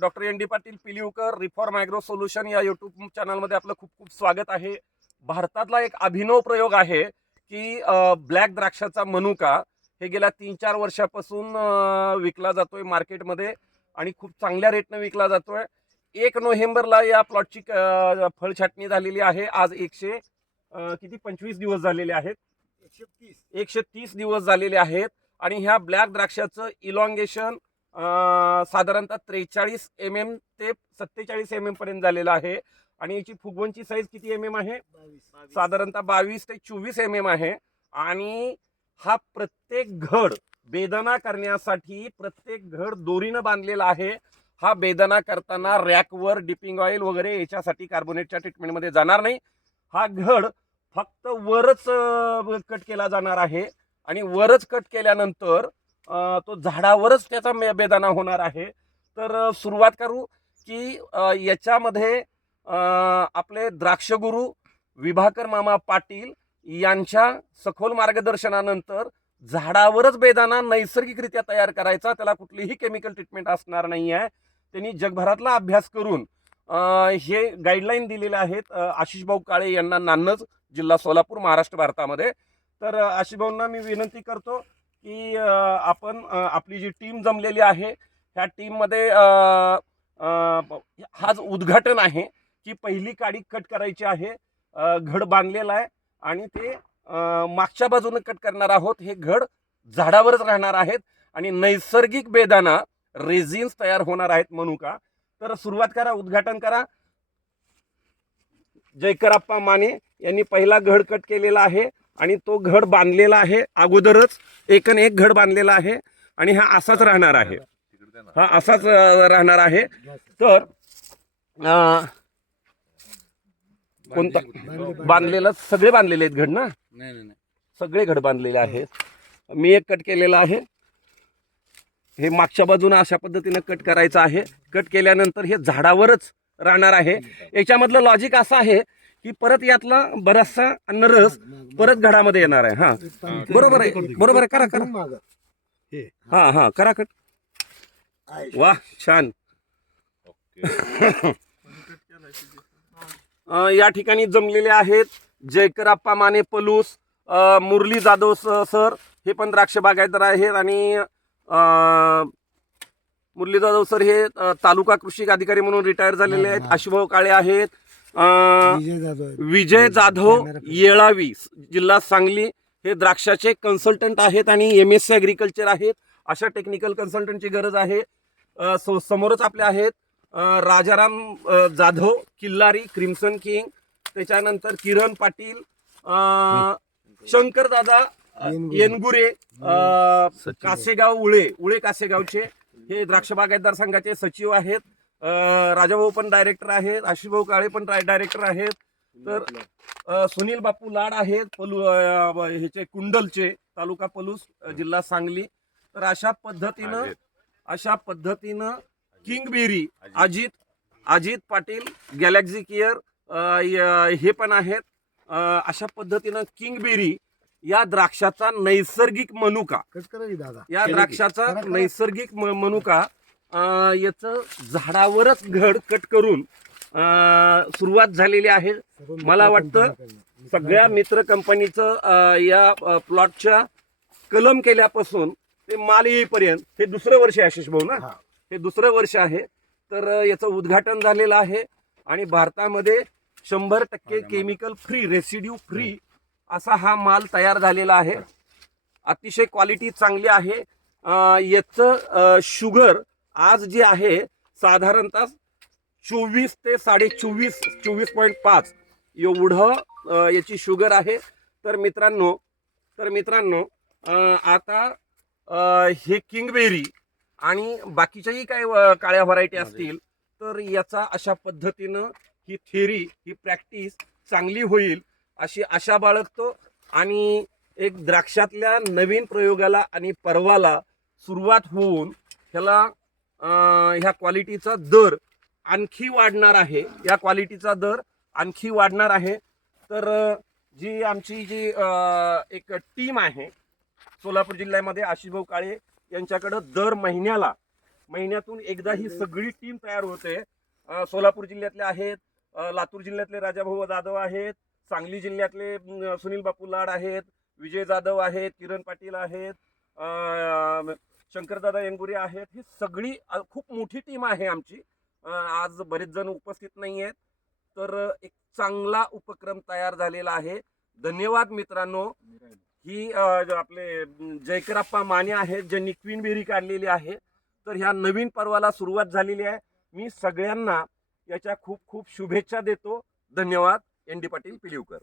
Doctor N D Patil Pilivkar reform agro solution या YouTube चॅनलमध्ये आपलं खूप खूप स्वागत आहे. भारतातला एक अभिनव प्रयोग आहे की ब्लॅक द्राक्षाचा मनुका हे गेल्या तीन चार वर्षापासून विकला जातोय मार्केटमध्ये आणि खूप चांगल्या रेटनं विकला जातोय. एक नोव्हेंबरला या प्लॉटची फळ छाटणी झालेली आहे. आज एकशे किती? पंचवीस दिवस झालेले आहेत. एकशे तीस. एकशे तीस दिवस झालेले आहेत. आणि ह्या ब्लॅक द्राक्षाचं इलॉंगेशन साधारणतः त्रेचाळीस एम एम ते सत्तेचाळीस एम एम पर्यंत झालेलं आहे. आणि याची फुगवणची साईज किती एम एम आहे? साधारणतः बावीस ते चोवीस एम एम आहे. आणि हा प्रत्येक घड बेदना करण्यासाठी प्रत्येक घड दोरीनं बांधलेला आहे. हा बेदना करताना रॅकवर डिपिंग ऑइल वगैरे याच्यासाठी कार्बोनेटच्या ट्रीटमेंटमध्ये जाणार नाही. हा घड फक्त वरच कट केला जाणार आहे. आणि वरच कट केल्यानंतर तो झाडावरच त्याचा मे- होणार आहे. तर सुरुवात करू की याच्यामध्ये आपले द्राक्षगुरू विभाकर मामा पाटील यांच्या सखोल मार्गदर्शनानंतर झाडावरच बेदाना नैसर्गिकरित्या तयार करायचा. त्याला कुठलीही केमिकल ट्रीटमेंट असणार नाही आहे. त्यांनी जगभरातला अभ्यास करून हे गाईडलाईन दिलेले आहेत आशिषभाऊ आशिष भाऊ काळे यांना नान्नज जिल्हा सोलापूर महाराष्ट्र भारतामध्ये. तर अं, आशिष भाऊंना मी विनंती करतो की आपण आपली जी टीम जमलेली आहे ह्या टीममध्ये हाच उद्घाटन आहे की पहिली काडी कट करायची आहे घड बांधलेला आहे आणि ते मागच्या बाजूने कट करणार आहोत. हे घड झाडावरच राहणार आहेत आणि नैसर्गिक बेदाना रेझिन्स तयार होणार आहेत म्हणू का? तर सुरुवात करा उद्घाटन करा. जयकराप्पा माने यांनी पहिला घड कट केलेला आहे. आणि तो घड बांधलेला आहे अगोदरच. एकन एक घड बांधलेला आहे आणि हा असाच राहणार आहे. हा असाच राहणार आहे. तर कोणता? बांधलेलं सगळे बांधलेले आहेत घड ना? नाही नाही नाही. सगळे घड बांधलेले आहेत. मी एक कट केलेला आहे. हे मागच्या बाजूने अशा पद्धतीनं कट करायचं आहे. कट केल्यानंतर हे झाडावरच राहणार आहे. याच्यामधलं लॉजिक असं आहे की परत यातला बराचसा अन्नरस परत घडामध्ये येणार आहे हा. बरोबर आहे बरोबर आहे करा करा. हा. हा करा कट. वा छान. अ, या ठिकाणी जमलेले आहेत जयकराप्पा माने पलूस अ, मुरली जाधव स- सर हे पण द्राक्ष बागायतदार आहेत आणि अ, मुरली जाधव सर हे अ, तालुका कृषी अधिकारी म्हणून रिटायर झालेले आहेत. आशुभाऊ काळे आहेत. विजय जाधव येळावी जिल्हा सांगली हे द्राक्षाचे कन्सल्टंट आहेत आणि एम एस सी ॲग्रिकल्चर आहेत. अशा टेक्निकल कन्सल्टंटची गरज आहे. सो- समोरच आपले आहेत राजाराम जाधव किल्लारी क्रिम्सन किंग त्याच्यानंतर किरण पाटील शंकर दादा येनगुरे. कासेगाव उळे उळे कासेगावचे हे द्राक्ष बागायतदार संघाचे सचिव आहेत. राजाभाऊ पण डायरेक्टर आहेत आशिषभाऊ काळे पण डायरेक्टर आहेत. तर सुनील बापू लाड आहेत पलू ह्याचे कुंडलचे तालुका पलूस जिल्हा सांगली. तर अशा पद्धतीनं अशा पद्धतीनं Kingberry Ajit. Ajit Patil galaxy care हे पण आहेत. अशा पद्धतीनं किंगबेरी या द्राक्षाचा नैसर्गिक मनुका या. द्राक्षाचा. नैसर्गिक म- मनुका याचं झाडावरच घड कट करून सुरुवात झालेली आहे. मला वाटतं. सगळ्या मित्र कंपनीचं या प्लॉटच्या कलम केल्यापासून ते माल येईपर्यंत हे दुसरं वर्ष आहे आशिष भाऊ ना? हा. दुसरं वर्ष आहे. तर याचं उद्घाटन झालेलं आहे आणि भारतामध्ये शंभर टक्के केमिकल फ्री रेसिड्यू फ्री असा हा माल तयार झालेला आहे. अतिशय क्वालिटी चांगली आहे. याचं शुगर आज जे आहे साधारणतः चोवीस ते साडे चोवीस चोवीस पॉईंट पाच एवढं याची शुगर आहे. तर मित्रांनो तर मित्रांनो आता हे किंगबेरी आणि बाकीच्याही काही अं, काळ्या व्हरायटी असतील तर याचा अशा पद्धतीनं ही थेरी ही प्रॅक्टिस चांगली होईल अशी आशा बाळगतो. आणि एक द्राक्षातल्या नवीन प्रयोगाला आणि पर्वाला सुरुवात होऊन ह्याला ह्या क्वालिटीचा दर आणखी वाढणार आहे. या क्वालिटीचा दर आणखी वाढणार आहे. तर जी आमची जी एक टीम आहे सोलापूर जिल्ह्यामध्ये आशिषभाऊ काळे यांच्याकडं दर महिन्याला महिन्यातून एकदा ही सगळी टीम तयार होते. सोलापूर जिल्ह्यातले आहेत लातूर जिल्ह्यातले राजाभाऊ जाधव आहेत सांगली जिल्ह्यातले सुनील बापू लाड आहेत विजय जाधव आहेत किरण पाटील आहेत शंकरदादा येंगुरे आहेत. ही सगळी खूप मोठी टीम आहे आमची. आज बरेच जण उपस्थित नाही आहेत. तर एक चांगला उपक्रम तयार झालेला आहे. धन्यवाद मित्रांनो. ही आपले जयकराप्पा माने आहेत ज्यांनी क्वीन बेरी काढलेली आहे. तर ह्या नवीन पर्वाला सुरुवात झालेली आहे. मी सगळ्यांना याच्या खूप खूप शुभेच्छा देतो. धन्यवाद. N D Patil Pilivkar.